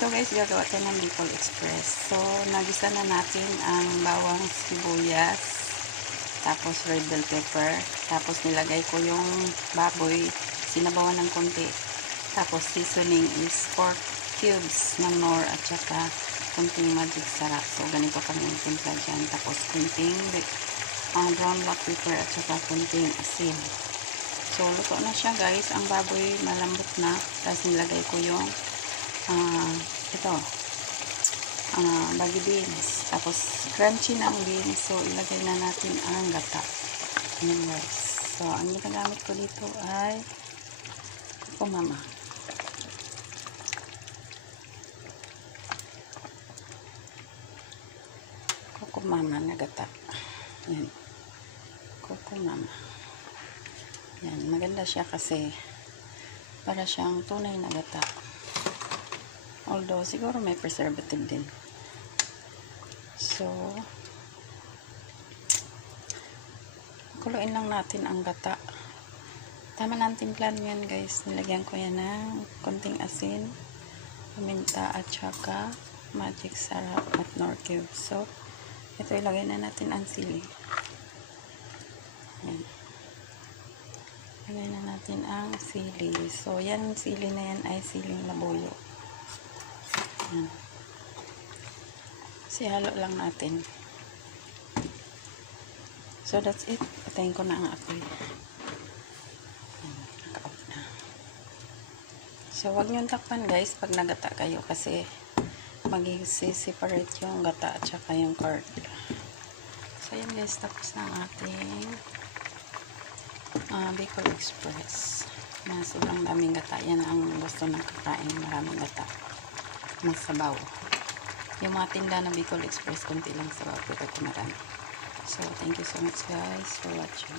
ito guys, gagawa tayo ng Bicol Express. So, nagisa na natin ang bawang, sibuyas, tapos red bell pepper, tapos nilagay ko yung baboy, sinabawan ng konti. Tapos seasoning is pork cubes ng Knorr at saka konting magic sarap. So, ganito kami yung timpla dyan. Tapos konting brown black pepper at saka konting asin. So, luto na siya guys. Ang baboy malambot na. Tapos nilagay ko yung baggy beans. Tapos crunchy na ang beans. So ilagay na natin ang gata. Ayan guys. So ang ginagamit ko dito ay Coco Mama na gata. Ayan. Coco Mama. Ayan. Maganda siya kasi para siyang tunay na gata. Although, siguro may preservative din. So, kuluin lang natin ang gata. Tama na ang timplan yan guys. Nilagyan ko yan ng konting asin, paminta at saka magic sarap at Knorr cube. So, ito ilagay na natin ang sili. Ayan. Ilagay na natin ang sili. So, yan sili na yan ay siling labuyo. Ayan. Halo lang natin. So that's it. Patayin ko na ang apoy. Naka-off na. So wag nyo takpan guys pag nagata kayo kasi mag-separate yung gata at saka yung curd. So yan guys, tapos na ang ating Bicol Express na sobrang daming gata. Yan ang gusto ng kakain, maraming gata, masabaw. Yung mga tinda ng Bicol Express, konti lang sabaw pero ito marami. So thank you so much guys for watching.